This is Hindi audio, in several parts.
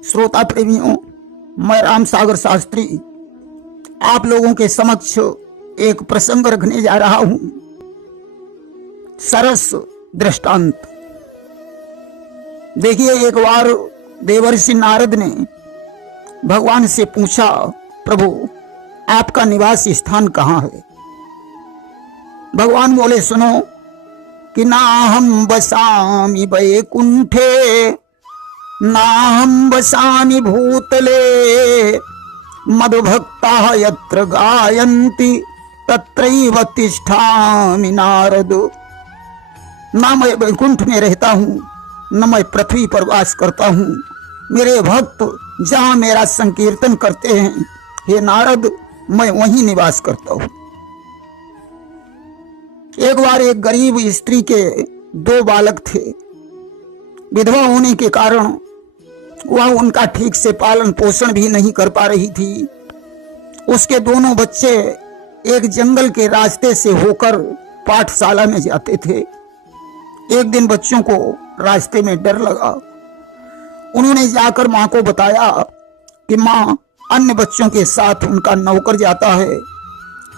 श्रोता प्रेमियों, मैं राम सागर शास्त्री आप लोगों के समक्ष एक प्रसंग रखने जा रहा हूं। सरस दृष्टांत। देखिए, एक बार देवर्षि नारद ने भगवान से पूछा, प्रभु आपका निवास स्थान कहाँ है? भगवान बोले, सुनो कि ना हम बसामि वैकुंठे ना हम बसामि भूतले मधुभक्ता यत्र गायन्ति तत्रैव तिष्ठामि नारद। ना मैं वैकुंठ में रहता हूँ, न मैं पृथ्वी पर वास करता हूँ। मेरे भक्त जहाँ मेरा संकीर्तन करते हैं, हे नारद, मैं वहीं निवास करता हूँ। एक बार एक गरीब स्त्री के 2 बालक थे। विधवा होने के कारण वह उनका ठीक से पालन पोषण भी नहीं कर पा रही थी। उसके दोनों बच्चे एक जंगल के रास्ते से होकर पाठशाला में जाते थे। एक दिन बच्चों को रास्ते में डर लगा। उन्होंने जाकर माँ को बताया कि माँ, अन्य बच्चों के साथ उनका नौकर जाता है,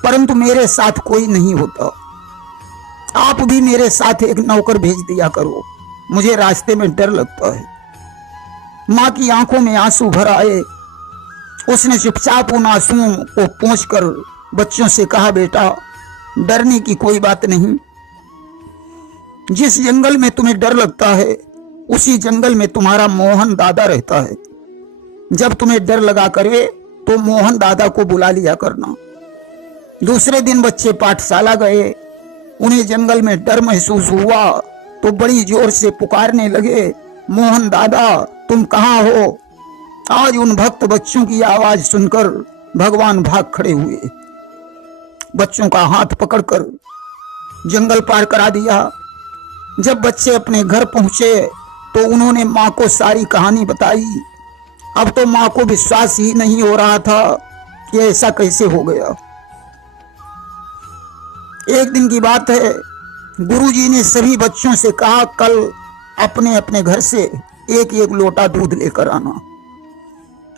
परंतु मेरे साथ कोई नहीं होता। आप भी मेरे साथ एक नौकर भेज दिया करो, मुझे रास्ते में डर लगता है। माँ की आंखों में आंसू भर आए। उसने चुपचाप उन आंसुओं को पोंछकर बच्चों से कहा, बेटा, डरने की कोई बात नहीं। जिस जंगल में तुम्हें डर लगता है, उसी जंगल में तुम्हारा मोहन दादा रहता है। जब तुम्हें डर लगा करे तो मोहन दादा को बुला लिया करना। दूसरे दिन बच्चे पाठशाला गए। उन्हें जंगल में डर महसूस हुआ तो बड़ी जोर से पुकारने लगे, मोहन दादा, तुम कहाँ हो? आज उन भक्त बच्चों की आवाज सुनकर भगवान भाग खड़े हुए। बच्चों का हाथ पकड़कर जंगल पार करा दिया। जब बच्चे अपने घर पहुंचे तो उन्होंने माँ को सारी कहानी बताई। अब तो माँ को विश्वास ही नहीं हो रहा था कि ऐसा कैसे हो गया। एक दिन की बात है, गुरुजी ने सभी बच्चों से कहा, कल अपने अपने घर से एक एक लोटा दूध लेकर आना।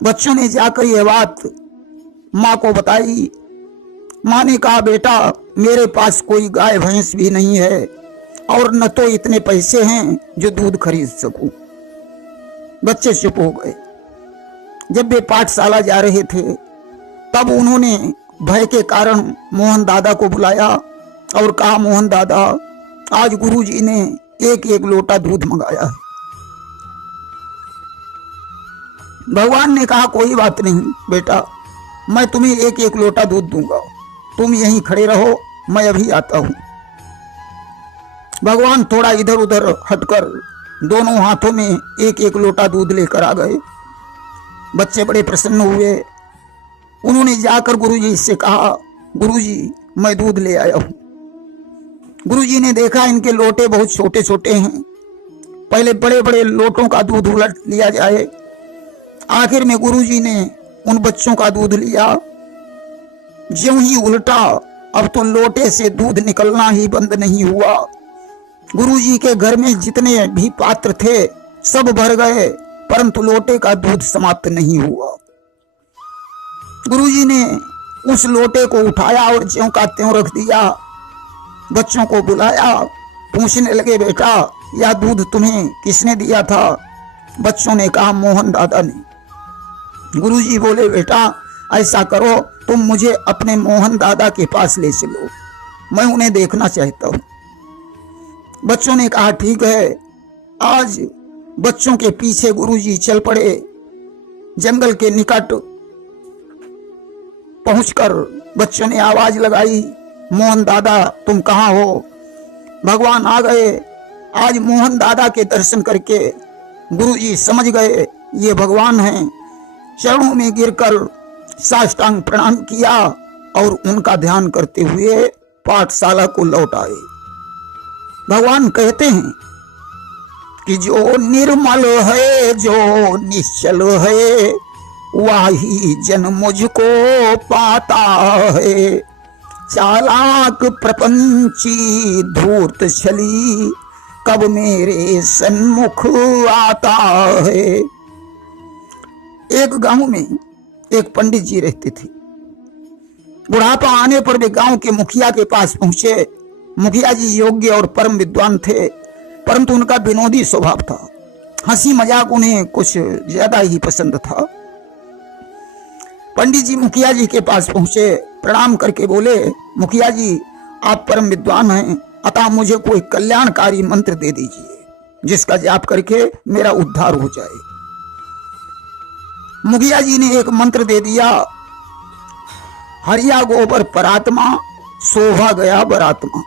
बच्चों ने जाकर यह बात माँ को बताई। माँ ने कहा, बेटा, मेरे पास कोई गाय भैंस भी नहीं है और न तो इतने पैसे हैं जो दूध खरीद सकूं। बच्चे चुप हो गए। जब वे पाठशाला जा रहे थे तब उन्होंने भय के कारण मोहन दादा को बुलाया और कहा, मोहन दादा, आज गुरुजी ने एक एक लोटा दूध मंगाया है। भगवान ने कहा, कोई बात नहीं बेटा, मैं तुम्हें एक एक लोटा दूध दूंगा, तुम यहीं खड़े रहो, मैं अभी आता हूं। भगवान थोड़ा इधर उधर हटकर दोनों हाथों में एक एक लोटा दूध लेकर आ गए। बच्चे बड़े प्रसन्न हुए। उन्होंने जाकर गुरुजी से कहा, गुरुजी, मैं दूध ले आया हूं। गुरुजी ने देखा इनके लोटे बहुत छोटे छोटे हैं, पहले बड़े बड़े लोटों का दूध उलट लिया जाए। आखिर में गुरुजी ने उन बच्चों का दूध लिया। ज्यों ही उल्टा, अब तो लोटे से दूध निकलना ही बंद नहीं हुआ। गुरुजी के घर में जितने भी पात्र थे सब भर गए, परंतु लोटे का दूध समाप्त नहीं हुआ। गुरुजी ने उस लोटे को उठाया और ज्यों का त्यों रख दिया। बच्चों को बुलाया, पूछने लगे, बेटा, यह दूध तुम्हें किसने दिया था? बच्चों ने कहा, मोहन दादा ने। गुरुजी बोले, बेटा, ऐसा करो, तुम मुझे अपने मोहन दादा के पास ले चलो, मैं उन्हें देखना चाहता हूं। बच्चों ने कहा, ठीक है। आज बच्चों के पीछे गुरुजी चल पड़े। जंगल के निकट पहुंचकर बच्चों ने आवाज लगाई, मोहन दादा, तुम कहाँ हो? भगवान आ गए। आज मोहन दादा के दर्शन करके गुरुजी समझ गए ये भगवान हैं। चरणों में गिरकर साष्टांग प्रणाम किया और उनका ध्यान करते हुए पाठशाला को लौट आए। भगवान कहते हैं कि जो निर्मल है, जो निश्चल है, वही जन मुझको पाता है। चालाक प्रपंची धूर्त छली कब मेरे सन्मुख आता है। एक गांव में एक पंडित जी रहते थे। बुढ़ापा आने पर वे गांव के मुखिया के पास पहुंचे। मुखिया जी योग्य और परम विद्वान थे, परंतु उनका विनोदी स्वभाव था। हंसी मजाक उन्हें कुछ ज्यादा ही पसंद था। पंडित जी मुखिया जी के पास पहुंचे, प्रणाम करके बोले, मुखिया जी आप परम विद्वान हैं, अतः मुझे कोई कल्याणकारी मंत्र दे दीजिए जिसका जाप करके मेरा उद्धार हो जाए। मुखिया जी ने एक मंत्र दे दिया, हरिया गोबर परात्मा शोभा गया बरात्मा।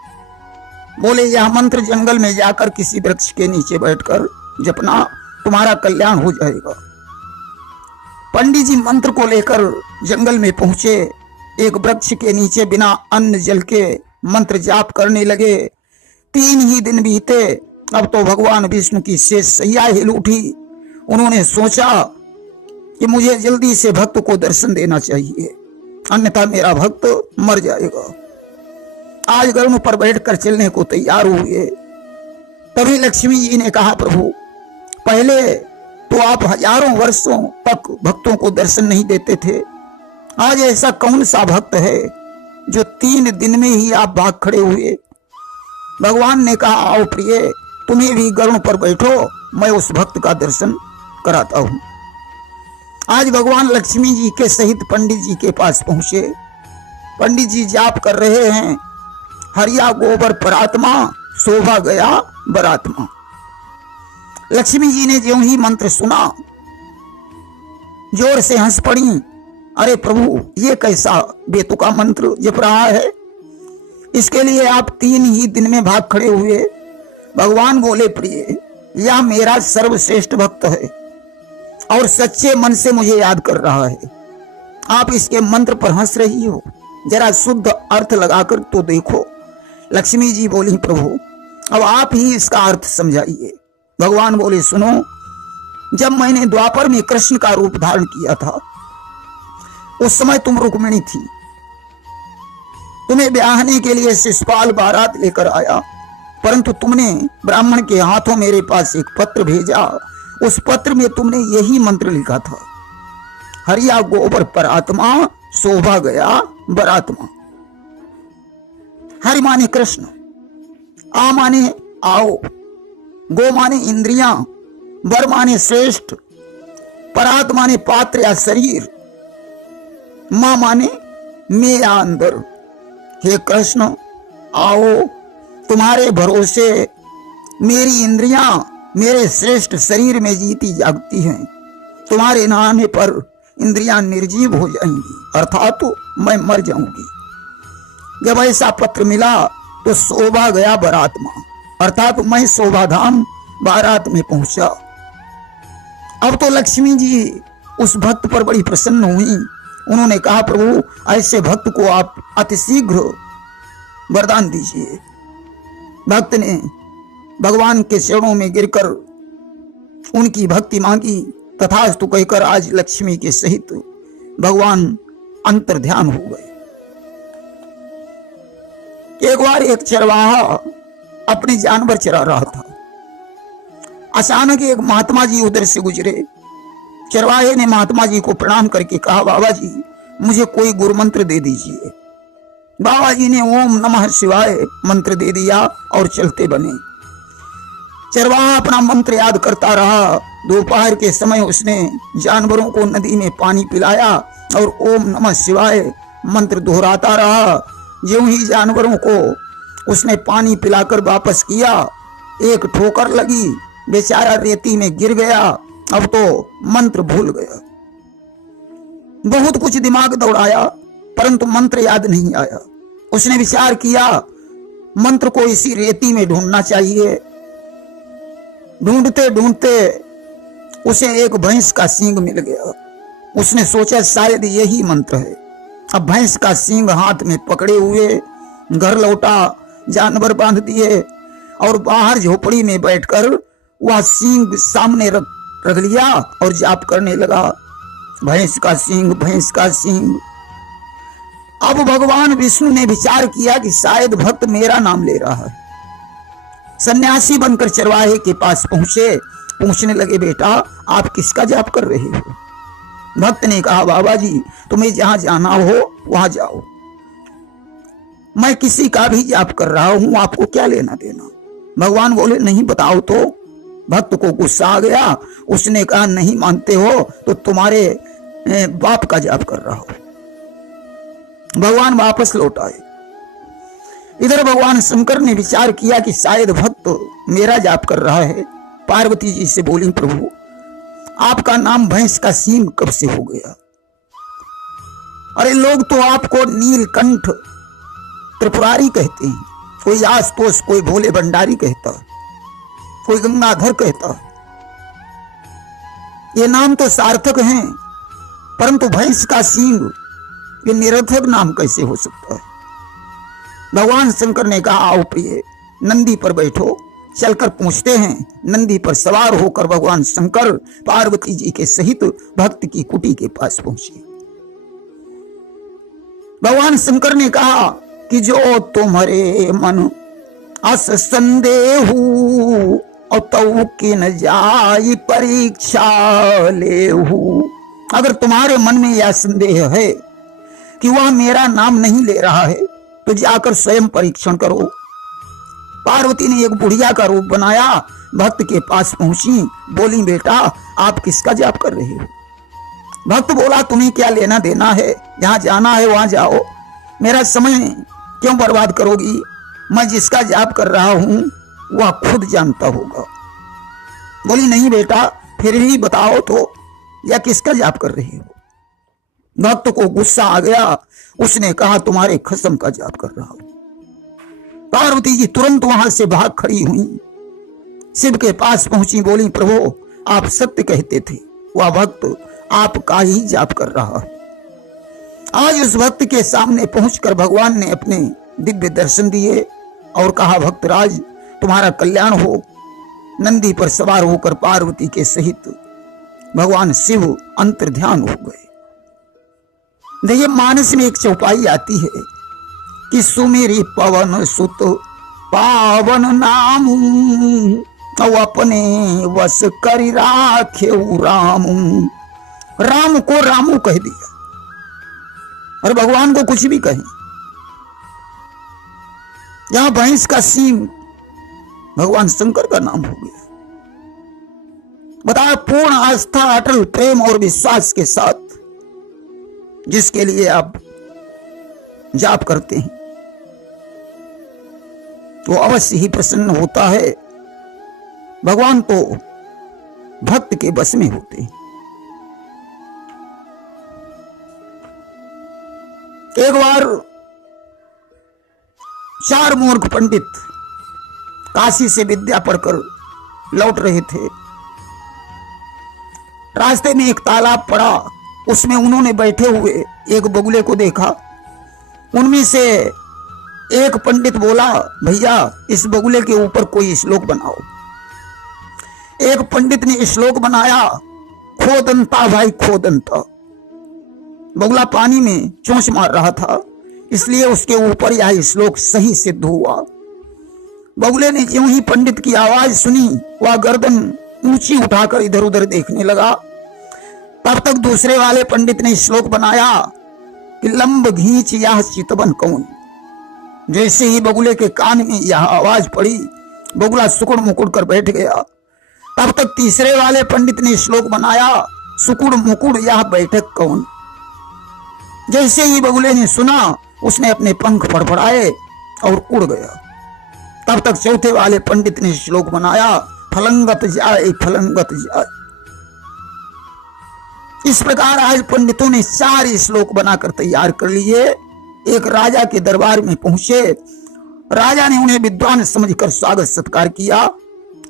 बोले यह मंत्र जंगल में जाकर किसी वृक्ष के नीचे बैठकर जपना, तुम्हारा कल्याण हो जाएगा। पंडित जी मंत्र को लेकर जंगल में पहुंचे। एक वृक्ष के नीचे बिना अन्न जल के मंत्र जाप करने लगे। 3 ही दिन बीते। अब तो भगवान विष्णु की शेष सैया हिल उठी। उन्होंने सोचा कि मुझे जल्दी से भक्त को दर्शन देना चाहिए, अन्यथा मेरा भक्त मर जाएगा। आज गरुड़ पर बैठकर चलने को तैयार हुए। तभी लक्ष्मी जी ने कहा, प्रभु पहले तो आप हजारों वर्षों तक भक्तों को दर्शन नहीं देते थे, आज ऐसा कौन सा भक्त है जो 3 दिन में ही आप भाग खड़े हुए। भगवान ने कहा, आओ प्रिय, तुम्हें भी गरुड़ पर बैठो, मैं उस भक्त का दर्शन कराता हूं। आज भगवान लक्ष्मी जी के सहित पंडित जी के पास पहुंचे। पंडित जी जाप कर रहे हैं, हरिया गोबर परात्मा शोभा गया बरात्मा। लक्ष्मी जी ने ज्यों ही मंत्र सुना, जोर से हंस पड़ी। अरे प्रभु, ये कैसा बेतुका मंत्र जप रहा है, इसके लिए आप 3 ही दिन में भाग खड़े हुए। भगवान बोले, प्रिय यह मेरा सर्वश्रेष्ठ भक्त है और सच्चे मन से मुझे याद कर रहा है। आप इसके मंत्र पर हंस रही हो, जरा शुद्ध अर्थ लगाकर तो देखो। लक्ष्मी जी बोली, प्रभु अब आप ही इसका अर्थ समझाइए। भगवान बोले, सुनो, जब मैंने द्वापर में कृष्ण का रूप धारण किया था, उस समय तुम रुक्मिणी थी। तुम्हें ब्याहने के लिए शिशुपाल बारात लेकर आया, परंतु तुमने ब्राह्मण के हाथों मेरे पास एक पत्र भेजा। उस पत्र में तुमने यही मंत्र लिखा था, हरिया गोबर परात्मा शोभा गया बरात्मा। हरि माने कृष्ण, आ माने आओ, गो माने इंद्रियां, बर माने श्रेष्ठ, परात माने पात्र या शरीर, मां माने मैं या अंदर। हे कृष्ण, आओ, तुम्हारे भरोसे मेरी इंद्रियां मेरे श्रेष्ठ शरीर में जीती जागती हैं। तुम्हारे न आने पर इंद्रियां निर्जीव हो जाएंगी, अर्थात तो मैं मर जाऊंगी। जब ऐसा पत्र मिला तो शोभा गया बरात्मा, अर्थात मैं शोभा धाम बारात में पहुंचा। अब तो लक्ष्मी जी उस भक्त पर बड़ी प्रसन्न हुई। उन्होंने कहा, प्रभु ऐसे भक्त को आप अतिशीघ्र वरदान दीजिए। भक्त ने भगवान के चरणों में गिरकर उनकी भक्ति मांगी। तथास्तु कहकर आज लक्ष्मी के सहित भगवान अंतर ध्यान हो गए। एक बार एक चरवाहा अपने जानवर चरा रहा था। अचानक एक महात्मा जी उधर से गुजरे। चरवाहे ने महात्मा जी को प्रणाम करके कहा, बाबा जी मुझे कोई गुरु मंत्र दे दीजिए। बाबा जी ने ओम नमः शिवाय मंत्र दे दिया और चलते बने। चरवाहा अपना मंत्र याद करता रहा। दोपहर के समय उसने जानवरों को नदी में पानी पिलाया और ओम नमः शिवाय मंत्र दोहराता रहा। ज्यों ही जानवरों को उसने पानी पिलाकर वापस किया, एक ठोकर लगी, बेचारा रेती में गिर गया। अब तो मंत्र भूल गया। बहुत कुछ दिमाग दौड़ाया, परंतु मंत्र याद नहीं आया। उसने विचार किया, मंत्र को इसी रेती में ढूंढना चाहिए। ढूंढते ढूंढते उसे एक भैंस का सींग मिल गया। उसने सोचा शायद यही मंत्र है। अब भैंस का सींग हाथ में पकड़े हुए घर लौटा, जानवर बांध दिए और बाहर झोपड़ी में बैठकर वह सींग सामने रख लिया और जाप करने लगा, भैंस का सींग, भैंस का सींग। अब भगवान विष्णु ने विचार किया कि शायद भक्त मेरा नाम ले रहा है। सन्यासी बनकर चरवाहे के पास पहुंचे। पूछने लगे, बेटा आप किसका जाप कर रहे हो? भक्त ने कहा बाबा जी तुम्हें जहां जाना हो वहां जाओ, मैं किसी का भी जाप कर रहा हूं, आपको क्या लेना देना। भगवान बोले नहीं बताओ तो। भक्त को गुस्सा आ गया, उसने कहा नहीं मानते हो तो तुम्हारे बाप का जाप कर रहा हो। भगवान वापस लौट आए। इधर भगवान शंकर ने विचार किया कि शायद भक्त मेरा जाप कर रहा है। पार्वती जी से बोली प्रभु आपका नाम भैंस का सींग कब से हो गया? अरे लोग तो आपको नीलकंठ त्रिपुरारी कहते हैं, कोई आशुतोष, कोई भोले भंडारी कहता, कोई गंगाधर कहता। ये नाम तो सार्थक हैं, परंतु भैंस का सींग ये निरर्थक नाम कैसे हो सकता है? भगवान शंकर ने कहा आओ प्रिय नंदी पर बैठो, चलकर पूछते हैं। नंदी पर सवार होकर भगवान शंकर पार्वती जी के सहित भक्त की कुटी के पास पहुंचे। भगवान शंकर ने कहा कि जो तुम्हारे मन अस संदेह और तऊ की न जाई परीक्षा लेहू। अगर तुम्हारे मन में यह संदेह है कि वह मेरा नाम नहीं ले रहा है तो जाकर स्वयं परीक्षण करो। पार्वती ने एक बुढ़िया का रूप बनाया, भक्त के पास पहुंची, बोली बेटा आप किसका जाप कर रहे हो? भक्त बोला तुम्हें क्या लेना देना है, जहां जाना है वहां जाओ, मेरा समय क्यों बर्बाद करोगी? मैं जिसका जाप कर रहा हूं वह खुद जानता होगा। बोली नहीं बेटा फिर भी बताओ तो या किसका जाप कर रहे हो? भक्त को गुस्सा आ गया, उसने कहा तुम्हारे खसम का जाप कर रहा हूं। पार्वती जी तुरंत वहां से भाग खड़ी हुई, शिव के पास पहुंची, बोली प्रभु आप सत्य कहते थे, वह भक्त आपका ही जाप कर रहा है। आज उस भक्त के सामने पहुंचकर भगवान ने अपने दिव्य दर्शन दिए और कहा भक्तराज तुम्हारा कल्याण हो। नंदी पर सवार होकर पार्वती के सहित भगवान शिव अंतर्ध्यान हो गए। देखिए मानस में एक चौपाई आती है कि सुमेरी पवन सुत पावन नाम अपने वश करी राखे राम। राम को रामू कह दिया और भगवान को कुछ भी कहें। यहां भैंस का सींग भगवान शंकर का नाम हो गया। बताया पूर्ण आस्था, अटल प्रेम और विश्वास के साथ जिसके लिए आप जाप करते हैं वो अवश्य ही प्रसन्न होता है। भगवान तो भक्त के बस में होते हैं। एक बार 4 मूर्ख पंडित काशी से विद्या पढ़कर लौट रहे थे। रास्ते में एक तालाब पड़ा, उसमें उन्होंने बैठे हुए एक बगुले को देखा। उनमें से एक पंडित बोला भैया इस बगुले के ऊपर कोई श्लोक बनाओ। एक पंडित ने श्लोक बनाया, खोदंता भाई खोदंता। बगुला पानी में चोंच मार रहा था, इसलिए उसके ऊपर यह श्लोक सही सिद्ध हुआ। बगुले ने ज्यों ही पंडित की आवाज सुनी वह गर्दन ऊंची उठाकर इधर उधर देखने लगा। तब तक दूसरे वाले पंडित ने श्लोक बनाया कि लंब घींच यह चितवन कौन। जैसे ही बगुले के कान में यह आवाज पड़ी बगुला सुकुड़ मुकुड़ कर बैठ गया। तब तक तीसरे वाले पंडित ने श्लोक बनाया सुकुड़ मुकुड़ यह बैठक कौन। जैसे ही बगुले ने सुना उसने अपने पंख फड़फड़ाए और उड़ गया। तब तक चौथे वाले पंडित ने श्लोक बनाया फलंगत जाए फलंगत जाए। इस प्रकार आज पंडितों ने 4 श्लोक बनाकर तैयार कर लिए। एक राजा के दरबार में पहुंचे। राजा ने उन्हें विद्वान समझकर स्वागत सत्कार किया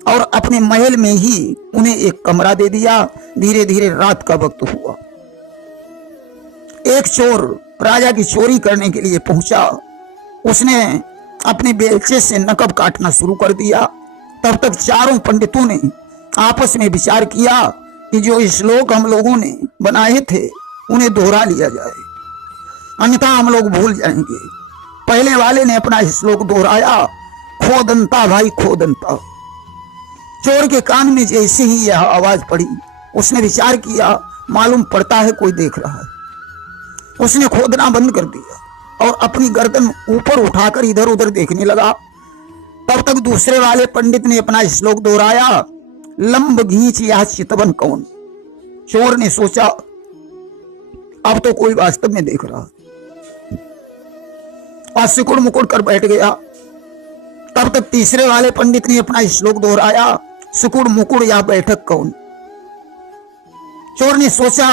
और अपने महल में ही उन्हें एक कमरा दे दिया। धीरे धीरे रात का वक्त हुआ। एक चोर राजा की चोरी करने के लिए पहुंचा। उसने अपने बेलचे से नकब काटना शुरू कर दिया। तब तक चारों पंडितों ने आपस में विचार किया कि जो श्लोक हम लोगों ने बनाए थे उन्हें दोहरा लिया जाए, अन्यथा हम लोग भूल जाएंगे। पहले वाले ने अपना श्लोक दोहराया, खोदंता भाई खोदंता। चोर के कान में जैसे ही यह आवाज पड़ी उसने विचार किया मालूम पड़ता है कोई देख रहा है। उसने खोदना बंद कर दिया और अपनी गर्दन ऊपर उठाकर इधर उधर देखने लगा। तब तक दूसरे वाले पंडित ने अपना श्लोक दोहराया, लंब घींच या चितवन कौन। चोर ने सोचा अब तो कोई वास्तव में देख रहा, और सिकुड़ मुकुड़ कर बैठ गया। तब तक तीसरे वाले पंडित ने अपना श्लोक दोहराया, सिकुड़ मुकुड़ या बैठक कौन। चोर ने सोचा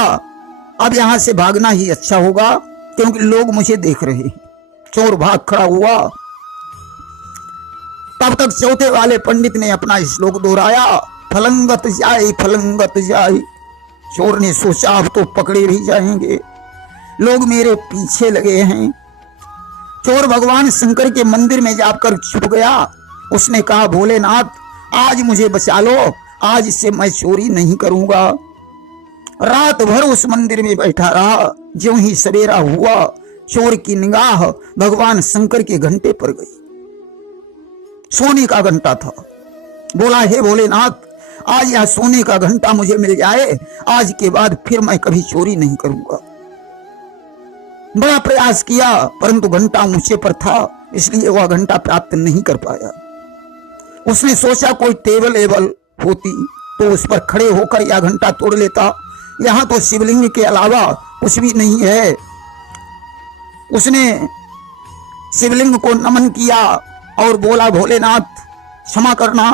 अब यहां से भागना ही अच्छा होगा क्योंकि लोग मुझे देख रहे हैं। चोर भाग खड़ा हुआ। तब तक चौथे वाले पंडित ने अपना श्लोक दोहराया, फलंगत जाए फलंगत जाए। चोर ने सोचा अब तो पकड़े भी जाएंगे, लोग मेरे पीछे लगे हैं। चोर भगवान शंकर के मंदिर में जाकर छुप गया। उसने कहा, भोलेनाथ आज मुझे बचा लो, आज से मैं चोरी नहीं करूंगा। रात भर उस मंदिर में बैठा रहा। ज्यों ही सवेरा हुआ, चोर की निगाह भगवान शंकर के घंटे पर गई। सोने का घंटा था। बोला, हे भोलेनाथ आज यह सोने का घंटा मुझे मिल जाए, आज के बाद फिर मैं कभी चोरी नहीं करूंगा। बड़ा प्रयास किया परंतु घंटा ऊंचे पर था, इसलिए वह घंटा प्राप्त नहीं कर पाया। उसने सोचा कोई टेबल एबल होती तो उस पर खड़े होकर यह घंटा तोड़ लेता। यहां तो शिवलिंग के अलावा कुछ भी नहीं है। उसने शिवलिंग को नमन किया और बोला, भोलेनाथ क्षमा करना,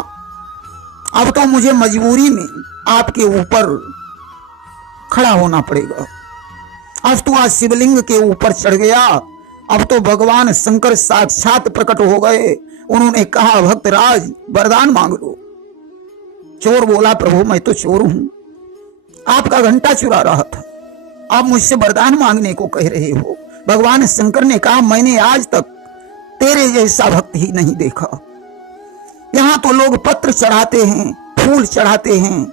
अब तो मुझे मजबूरी में आपके ऊपर खड़ा होना पड़ेगा। अब तो आज शिवलिंग के ऊपर चढ़ गया। अब तो भगवान शंकर साक्षात प्रकट हो गए। उन्होंने कहा, भक्तराज वरदान मांग लो। चोर बोला, प्रभु मैं तो चोर हूं, आपका घंटा चुरा रहा था, आप मुझसे वरदान मांगने को कह रहे हो। भगवान शंकर ने कहा, मैंने आज तक तेरे जैसा भक्त ही नहीं देखा। यहां तो लोग पत्र चढ़ाते हैं, फूल चढ़ाते हैं,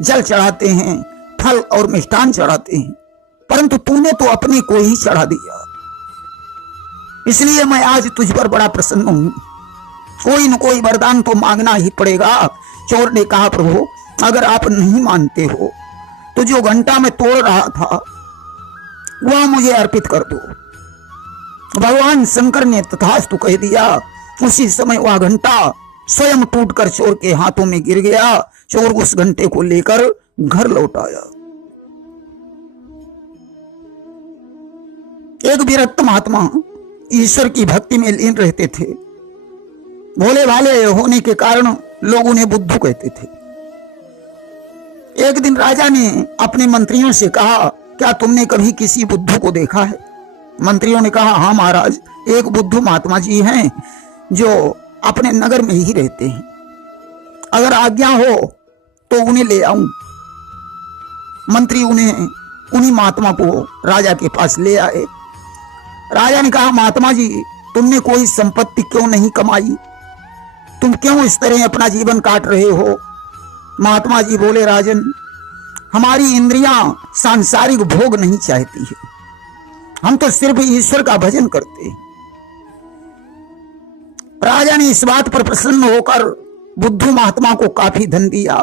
जल चढ़ाते हैं, फल और मिष्ठान चढ़ाते हैं, परंतु तूने तो अपने को ही चढ़ा दिया। इसलिए मैं आज तुझ पर बड़ा प्रसन्न हूं, कोई न कोई वरदान तो मांगना ही पड़ेगा। चोर ने कहा, प्रभु अगर आप नहीं मानते हो तो जो घंटा मैं तोड़ रहा था वह मुझे अर्पित कर दो। भगवान शंकर ने तथास्तु कह दिया। उसी समय वह घंटा स्वयं टूटकर चोर के हाथों में गिर गया। चोर उस घंटे को लेकर घर लौट आया। एक विरक्त महात्मा ईश्वर की भक्ति में लीन रहते थे। भोले भाले होने के कारण लोग उन्हें बुद्धू कहते थे। एक दिन राजा ने अपने मंत्रियों से कहा, क्या तुमने कभी किसी बुद्धू को देखा है? मंत्रियों ने कहा, हाँ महाराज, एक बुद्धू महात्मा जी हैं जो अपने नगर में ही रहते हैं, अगर आज्ञा हो तो उन्हें ले आऊं। मंत्री उन्हीं महात्मा को राजा के पास ले आए। राजा ने कहा, महात्मा जी तुमने कोई संपत्ति क्यों नहीं कमाई? तुम क्यों इस तरह अपना जीवन काट रहे हो? महात्मा जी बोले, राजन हमारी इंद्रियां सांसारिक भोग नहीं चाहती है, हम तो सिर्फ ईश्वर का भजन करते हैं। राजा ने इस बात पर प्रसन्न होकर बुद्धू महात्मा को काफी धन दिया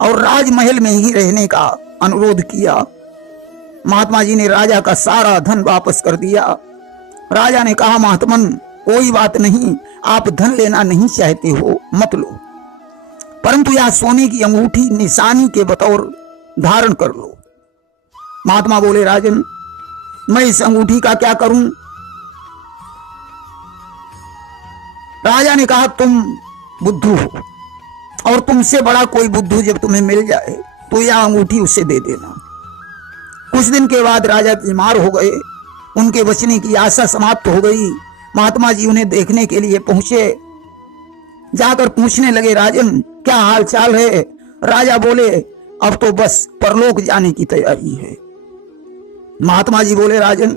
और राजमहल में ही रहने का अनुरोध किया। महात्मा जी ने राजा का सारा धन वापस कर दिया। राजा ने कहा, महात्मन कोई बात नहीं, आप धन लेना नहीं चाहते हो मत लो, परंतु यह सोने की अंगूठी निशानी के बतौर धारण कर लो। महात्मा बोले, राजन मैं इस अंगूठी का क्या करूं? राजा ने कहा, तुम बुद्धू हो और तुमसे बड़ा कोई बुद्धू जब तुम्हें मिल जाए तो यह अंगूठी उसे दे देना। कुछ दिन के बाद राजा बीमार हो गए, उनके बचने की आशा समाप्त हो गई। महात्मा जी उन्हें देखने के लिए पहुंचे। जाकर पूछने लगे, राजन क्या हाल चाल है? राजा बोले, अब तो बस परलोक जाने की तैयारी है। महात्मा जी बोले, राजन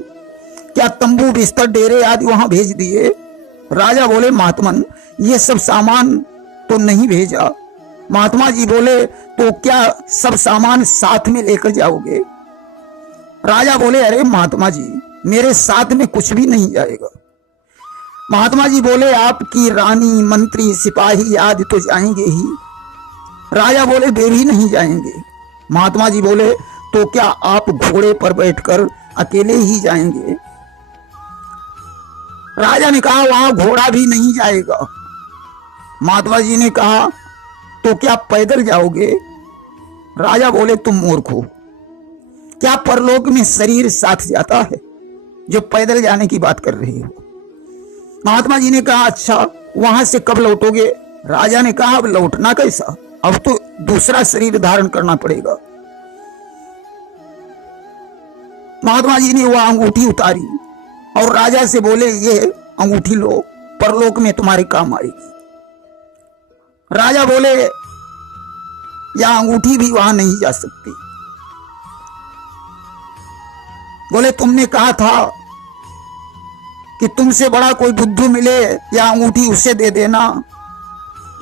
क्या तंबू बिस्तर डेरे आदि वहां भेज दिए? राजा बोले, महात्मन ये सब सामान तो नहीं भेजा। महात्मा जी बोले, तो क्या सब सामान साथ में लेकर जाओगे? राजा बोले, अरे महात्मा जी मेरे साथ में कुछ भी नहीं जाएगा। महात्मा जी बोले, आपकी रानी मंत्री सिपाही आदि तो जाएंगे ही। राजा बोले, वे भी नहीं जाएंगे। महात्मा जी बोले, तो क्या आप घोड़े पर बैठकर अकेले ही जाएंगे? राजा ने कहा, वहां घोड़ा भी नहीं जाएगा। महात्मा जी ने कहा, तो क्या पैदल जाओगे? राजा बोले, तुम मूर्ख हो, क्या परलोक में शरीर साथ जाता है जो पैदल जाने की बात कर रहे हो? महात्मा जी ने कहा, अच्छा वहां से कब लौटोगे? राजा ने कहा, अब लौटना कैसा, अब तो दूसरा शरीर धारण करना पड़ेगा। महात्मा जी ने वह अंगूठी उतारी और राजा से बोले, ये अंगूठी लो, परलोक में तुम्हारे काम आएगी। राजा बोले, यह अंगूठी भी वहां नहीं जा सकती। बोले, तुमने कहा था कि तुमसे बड़ा कोई बुद्धू मिले या अंगूठी उसे दे देना।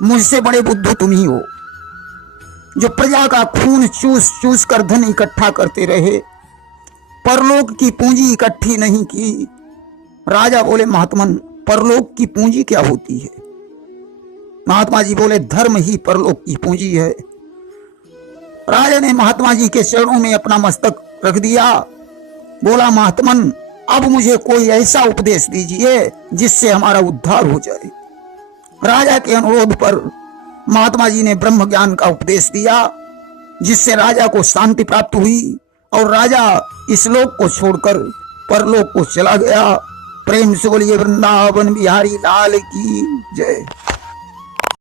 मुझसे बड़े बुद्धू तुम ही हो, जो प्रजा का खून चूस चूस कर धन इकट्ठा करते रहे, परलोक की पूंजी इकट्ठी नहीं की। राजा बोले, महात्मन, परलोक की पूंजी क्या होती है? महात्मा जी बोले, धर्म ही परलोक की पूंजी है। राजा ने महात्मा जी के चरणों में अपना मस्तक रख दिया। बोला, महात्मन, अब मुझे कोई ऐसा उपदेश दीजिए जिससे हमारा उद्धार हो जाए। राजा के अनुरोध पर महात्मा जी ने ब्रह्म ज्ञान का उपदेश दिया, जिससे राजा को शांति प्राप्त हुई और राजा इस लोक को छोड़कर परलोक को चला गया। प्रेम से बोलिए वृंदावन बिहारी लाल की जय।